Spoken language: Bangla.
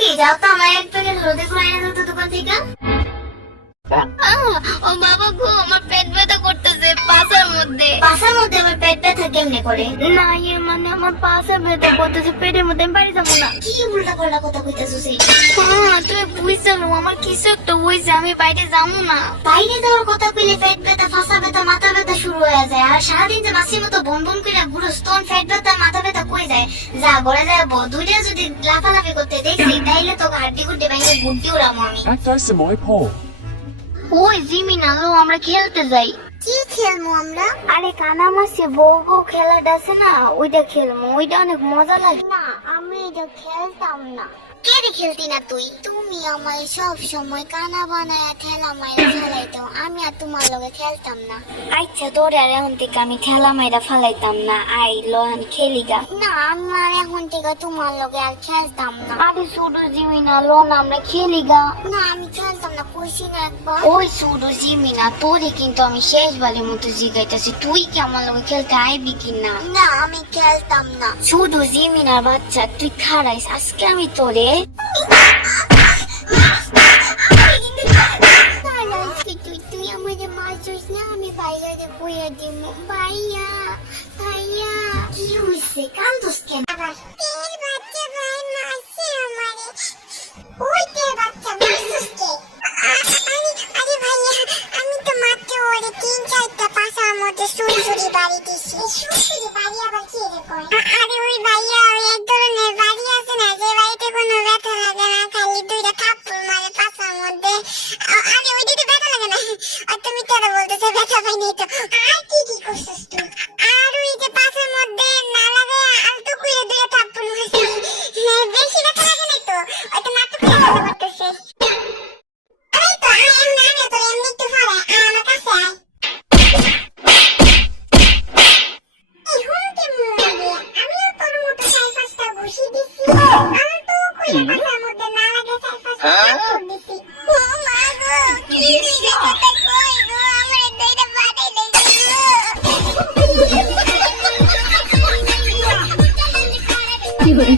কি যাও তো আমার এক প্যাকেট হলুদ গুঁড়ো এনে দাও তো দোকান থেকে। ও বাবা গো, আমার পেট ব্যথা করতেছে পাছার মধ্যে। পাছার মধ্যে আমার পেট ব্যথা কেমনে করে? না মানে আমার পাছা ব্যথা করতেছে, পেটের মধ্যে আমি বাড়ি যাবো না। কি উল্টা পাল্টা কথা কইতেছো? তুমি বুঝছো আমার কিছু একটা হয়েছে, আমি বাইরে যাবো না। বাইরে যাওয়ার কথা কইলে পেট ব্যথা, পাছা ব্যথা, মাথা ব্যথা শুরু হয়ে যায়। আর সারাদিন যে মাসির মতো বন বন করে ঘুরোস, তখন পেট ব্যথা মাথা ব্যথা কই যায়? যা ঘরে যায় দুইটা যদি লাফালাফি করতে দেখছি তাইলে তো হাড্ডি গুড্ডি ভেঙে বুদ্ধি উড়ামো আমি। একটাই সময় পর ওই জিমি নালো, আমরা খেলতে যাই। কি খেলবো আমরা? আরে কানামাছি বউ বউ খেলাটা আছে না, ওইটা খেলবো, ওইটা অনেক মজা লাগে। না, আমি এটা খেলতাম না। কে রে খেলতি না তুই? তুমি আমার সব সময় কানা বানায় ঠেলা মাইরা ফেলাইতো, আমি আর তোমার লগে খেলতাম না। আচ্ছা তোরে আর এখন থেকে আমি ঠেলা মাইরা ফালাইতাম না, আই লোহান খেলিগা। না, আমি আর এখন থেকে তোমার লগে আর খেলতাম না। আরে ছোট জিমি না, লোন আমরা খেলিগা। না, আমি খেলতাম না, কইছি না একবার। ওই ছোট জিমি না, তোরে কিন্তু আমি শেষবারের মতো জিগাইতেছি, তুই কি আমার লগে খেলতে আইবি কিনা? না, আমি খেলতাম না। ছোট জিমিনার বাচ্চা, তুই খারাইস, আজকে আমি তোরে তুই আমাদের মারছিস না, আমি ভাইয়ারে বইয়া দিব। ভাইয়া, ভাইয়া, কি হইছে? কান্দোস কেন? তেল বাচ্চা ভাই মারছে আমারে। ওই তেল বাচ্চা মারছিস কে? আরে ভাইয়া, আমি তো মাত্র ওরে 3-4টা পাছার মধ্যে সুরসুরি বাড়ি দিছি। সুরসুরি বাড়ি আবার কি রে কয়? আরে ওই ভাইয়া, ওই এক ধরনের বাড়ি আছে না, যে বাড়িতে কোনো ব্যথা লাগে না, খালি দুইটা থাপ্পড় মারে পাছার মধ্যে। আরে ওই দিকে ব্যথা লাগে না, আর তুমি কেন বলতেছো ব্যথা পাই নাই তো? আর কি কি করছিস তুই? আর ওই যে পাছার মধ্যে না লাগে আলতো করে দুইটা থাপ্পড় মারছি। বেশি ব্যথা লাগে নাই তো? ওইটা নাটক করে ব্যথা করতেছে। এই তো আমি তো এমনি একটু পরে আমার কাছে আয়। এই হুমকি মুরগি, আমিও তোর মতো 4-5টা ঘুষি দিছি। আর তো কইরা পাছার মধ্যে না লাগে 4-5টা থাপ্পড় দিছি। ও মা গো, কি হইছে? কথা কই গো, আমার দুইটা বাড়াই দিছি গো। কি করে